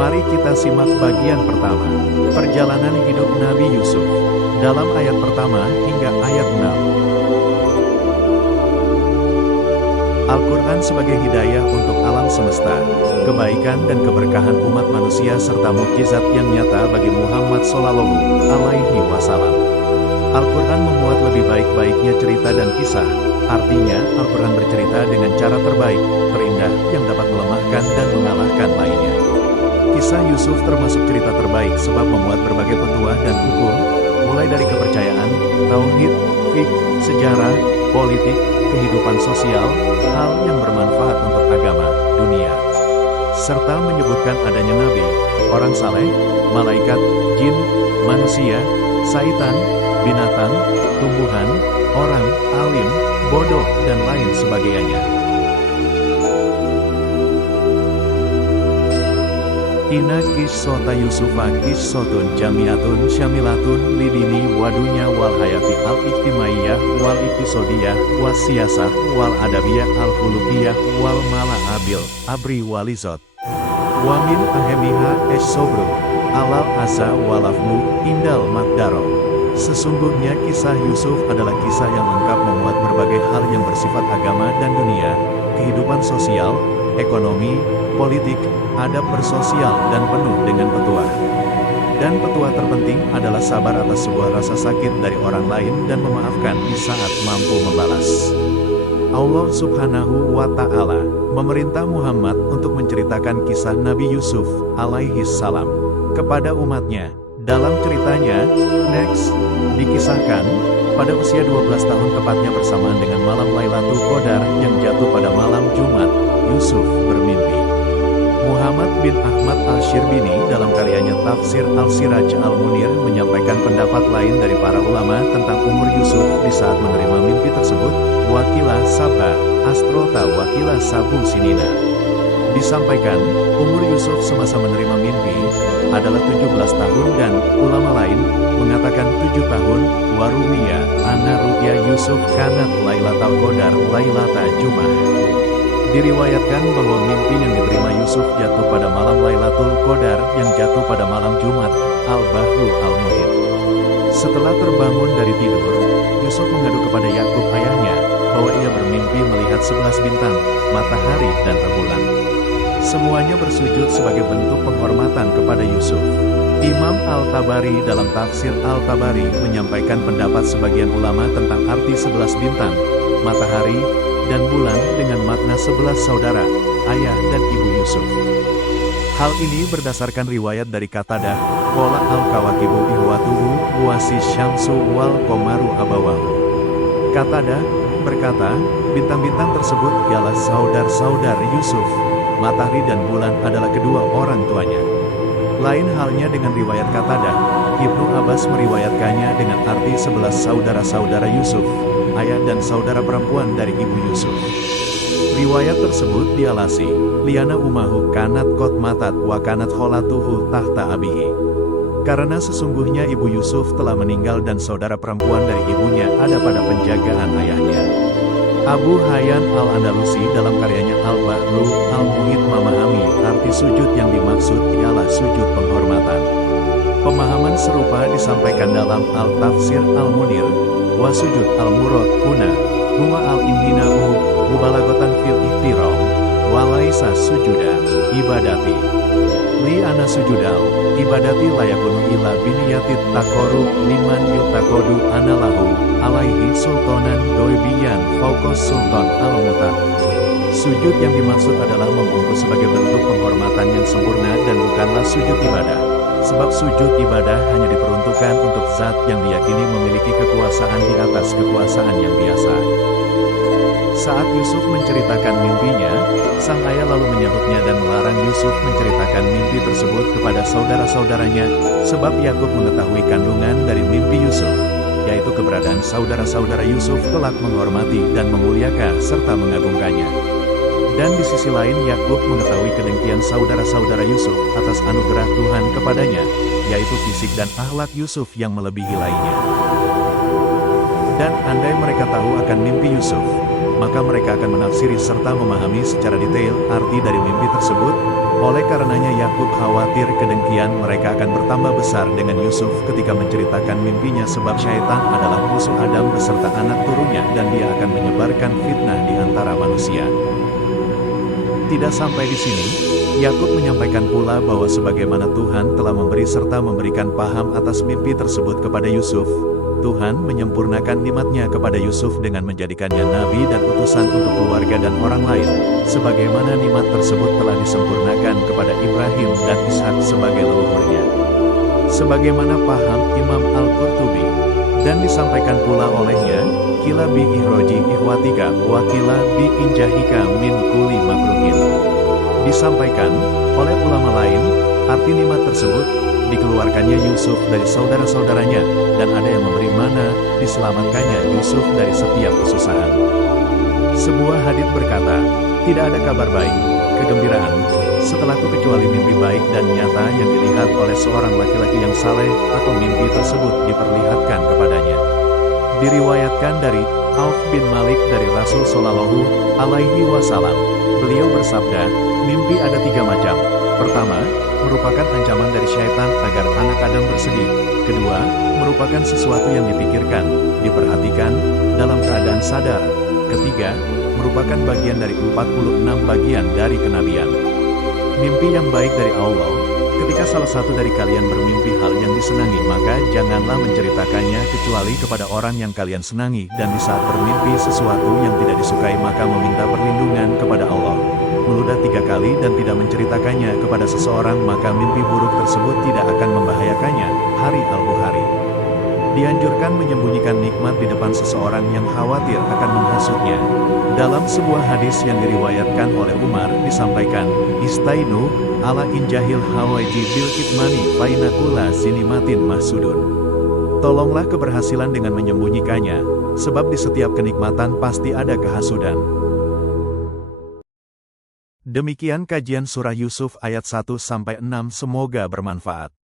Mari kita simak bagian pertama. Perjalanan hidup Nabi Yusuf. Dalam ayat pertama hingga ayat 6. Al-Quran sebagai hidayah untuk alam semesta, kebaikan dan keberkahan umat manusia serta mukjizat yang nyata bagi Muhammad Shallallahu Alaihi Wasallam. Al-Quran memuat lebih baik-baiknya cerita dan kisah, artinya Al-Quran bercerita dengan cara terbaik, terindah, yang dapat melemahkan dan mengalahkan lainnya. Kisah Yusuf termasuk cerita terbaik sebab memuat berbagai petuah dan hukum, mulai dari kepercayaan, tauhid, fiqh, sejarah, politik, kehidupan sosial, hal yang bermanfaat untuk agama, dunia, serta menyebutkan adanya nabi, orang saleh, malaikat, jin, manusia, syaitan, binatang, tumbuhan, orang, alim, bodoh, dan lain sebagainya. Inna kisota Yusufa kisotun jamiatun syamilatun lidini wadunya wal hayati al-ijtimaiyah wal iktisodiyah was siyasah wal adabiyah al-hulukiyah wal mala'abil abri walizot wamin ahemiha es-sobru alal asa walafmu indal makdaro. Sesungguhnya kisah Yusuf adalah kisah yang lengkap memuat berbagai hal yang bersifat agama dan dunia, kehidupan sosial, ekonomi, politik, adab bersosial dan penuh dengan petuah. Dan petuah terpenting adalah sabar atas sebuah rasa sakit dari orang lain dan memaafkan di saat mampu membalas. Allah Subhanahu wa Ta'ala memerintah Muhammad untuk menceritakan kisah Nabi Yusuf alaihi salam kepada umatnya. Dalam ceritanya, next, dikisahkan, pada usia 12 tahun tepatnya bersamaan dengan malam Lailatul Qadar yang jatuh pada malam Jumat, Yusuf bermimpi. Muhammad bin Ahmad al-Shirbini dalam karyanya Tafsir Al-Siraj Al-Munir menyampaikan pendapat lain dari para ulama tentang umur Yusuf di saat menerima mimpi tersebut, wakilah sabha, astrota wakilah sabu sinina. Disampaikan, umur Yusuf semasa menerima mimpi adalah 17 tahun dan ulama lain mengatakan 7 tahun, waruwiya, anna ru'ya Yusuf kanat Lailatul Qadar Lailata Jum'ah. Diriwayatkan bahwa mimpi yang diterima Yusuf jatuh pada malam Lailatul Qadar yang jatuh pada malam Jumat, Al-Bahru Al-Muhit. Setelah terbangun dari tidur, Yusuf mengadu kepada Yakub ayahnya, bahwa ia bermimpi melihat 11 bintang, matahari dan rembulan. Semuanya bersujud sebagai bentuk penghormatan kepada Yusuf. Imam Al-Tabari dalam tafsir Al-Tabari menyampaikan pendapat sebagian ulama tentang arti 11 bintang, matahari, dan bulan dengan makna 11 saudara, ayah dan ibu Yusuf. Hal ini berdasarkan riwayat dari Qatadah, qala al-kawakibu ihwatuhu wasi syamsu wal qomaru abawahu. Qatadah berkata, bintang-bintang tersebut ialah saudar-saudar Yusuf. Matahari dan bulan adalah kedua orang tuanya. Lain halnya dengan riwayat Qatadah, Ibnu Abbas meriwayatkannya dengan arti 11 saudara-saudara Yusuf, ayah dan saudara perempuan dari ibu Yusuf. Riwayat tersebut dialasi, liana umahu kanat kot matat wa kanat kholatuhu tahta abihi. Karena sesungguhnya ibu Yusuf telah meninggal dan saudara perempuan dari ibunya ada pada penjagaan ayahnya. Abu Hayyan Al-Andalusi dalam karyanya Al-Bahru Al-Muhit memahami arti sujud yang dimaksud ialah sujud penghormatan. Pemahaman serupa disampaikan dalam Al-Tafsir Al-Munir, wa sujud al-murad huna, huwa al-inhina'u, mubalagotan fil ihtiram, wa laisa sujuda, ibadati. Li ana sujudal, ibadati layakunu ila biniyatit takorub liman yutakodu anallahu, alaihi sultanan doibiyan fauqos sultan al-mutar. Sujud yang dimaksud adalah membungkuk sebagai bentuk penghormatan yang sempurna dan bukanlah sujud ibadah. Sebab sujud ibadah hanya diperuntukkan untuk zat yang diyakini memiliki kekuasaan di atas kekuasaan yang biasa. Saat Yusuf menceritakan mimpinya, sang ayah lalu menyahutnya dan melarang Yusuf menceritakan mimpi tersebut kepada saudara-saudaranya, sebab Yakub mengetahui kandungan dari mimpi Yusuf, yaitu keberadaan saudara-saudara Yusuf kelak menghormati dan memuliakan serta mengagungkannya. Dan di sisi lain Yakub mengetahui kedengkian saudara-saudara Yusuf atas anugerah Tuhan kepadanya, yaitu fisik dan akhlak Yusuf yang melebihi lainnya. Dan andai mereka tahu akan mimpi Yusuf, maka mereka akan menafsiri serta memahami secara detail arti dari mimpi tersebut. Oleh karenanya Yakub khawatir kedengkian mereka akan bertambah besar dengan Yusuf ketika menceritakan mimpinya, sebab syaitan adalah musuh Adam beserta anak turunnya dan dia akan menyebarkan fitnah di antara manusia. Tidak sampai di sini, Yakub menyampaikan pula bahwa sebagaimana Tuhan telah memberi serta memberikan paham atas mimpi tersebut kepada Yusuf, Tuhan menyempurnakan nikmat-Nya kepada Yusuf dengan menjadikannya nabi dan utusan untuk keluarga dan orang lain, sebagaimana nikmat tersebut telah disempurnakan kepada Ibrahim dan Ishak sebagai leluhurnya. Sebagaimana paham Imam Al-Qurtubi, dan disampaikan pula olehnya, kila bi ihroji ihwatika wa kila bi injahika min kuli makruhin. Disampaikan oleh ulama lain, arti nikmat tersebut, dikeluarkannya Yusuf dari saudara-saudaranya, dan ada yang memberi mana, diselamatkannya Yusuf dari setiap kesusahan. Sebuah hadits berkata, tidak ada kabar baik, kegembiraan, setelahku kecuali mimpi baik dan nyata yang dilihat oleh seorang laki-laki yang saleh, atau mimpi tersebut diperlihatkan kepadanya. Diriwayatkan dari Auf bin Malik dari Rasul Shallallahu Alaihi Wasallam, beliau bersabda, mimpi ada 3 macam. Pertama, merupakan ancaman dari syaitan agar anak Adam bersedih. Kedua, merupakan sesuatu yang dipikirkan, diperhatikan, dalam keadaan sadar. Ketiga, merupakan bagian dari 46 bagian dari kenabian. Mimpi yang baik dari Allah. Ketika salah satu dari kalian bermimpi hal yang disenangi, maka janganlah menceritakannya kecuali kepada orang yang kalian senangi, dan di saat bermimpi sesuatu yang tidak disukai maka meminta perlindungan kepada Allah. Meludah 3 kali dan tidak menceritakannya kepada seseorang, maka mimpi buruk tersebut tidak akan membahayakannya. Hari Al-Bukhari. Dianjurkan menyembunyikan nikmat di depan seseorang yang khawatir akan menghasutnya. Dalam sebuah hadis yang diriwayatkan oleh Umar disampaikan, Istainu ala injahil hawaji bil kitmani fainakula sinimatin mahsudun. Tolonglah keberhasilan dengan menyembunyikannya, sebab di setiap kenikmatan pasti ada kehasudan. Demikian kajian surah Yusuf ayat 1-6, semoga bermanfaat.